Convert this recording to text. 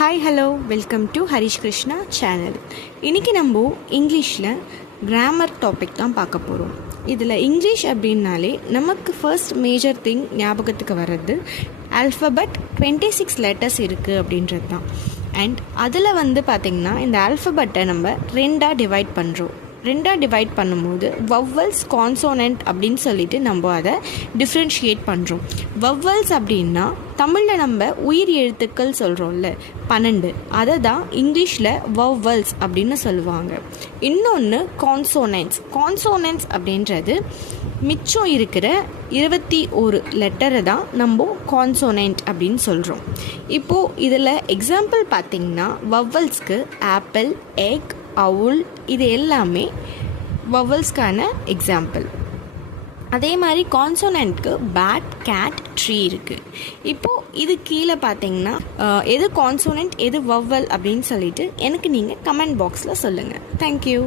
Hi hello welcome to Harish Krishna channel. இன்றைக்கி நம்ம இங்கிலீஷில் கிராமர் டாபிக் தான் பார்க்க போகிறோம். இதில் இங்கிலீஷ் அப்படின்னாலே நமக்கு ஃபர்ஸ்ட் மேஜர் திங் ஞாபகத்துக்கு வர்றது ஆல்ஃபபெட் 26 லெட்டர்ஸ் இருக்குது அப்படின்றது தான். அண்ட் அதில் பார்த்திங்கன்னா இந்த ஆல்ஃபபெட்டை நம்ம ரெண்டாக டிவைட் பண்ணும்போது வவ்வல்ஸ் கான்சோனன்ட் அப்படின்னு சொல்லிட்டு நம்ம அதை டிஃப்ரென்ஷியேட் பண்ணுறோம். வவ்வல்ஸ் அப்படின்னா தமிழில் நம்ம உயிர் எழுத்துக்கள் சொல்கிறோம்ல 12, அதை தான் இங்கிலீஷில் வவ்வல்ஸ் அப்படின்னு சொல்லுவாங்க. இன்னொன்று கான்சோனன்ட்ஸ் அப்படின்றது மிச்சம் இருக்கிற 21 லெட்டரை தான் நம்ம கான்சோனன்ட் அப்படின்னு சொல்கிறோம். இப்போது இதில் எக்ஸாம்பிள் பார்த்திங்கன்னா வவ்வல்ஸ்க்கு ஆப்பிள், எக், அவுல் இது எல்லாமே வவ்வல்ஸ்க்கான எக்ஸாம்பிள். அதே மாதிரி கான்சோனன்ட்க்கு பேட், கேட், ட்ரீ இருக்குது. இப்போது இது கீழே பார்த்தீங்கன்னா எது கான்சோனன்ட் எது வவ்வல் அப்படின்னு சொல்லிட்டு எனக்கு நீங்கள் கமெண்ட் பாக்ஸில் சொல்லுங்கள். தேங்க்யூ.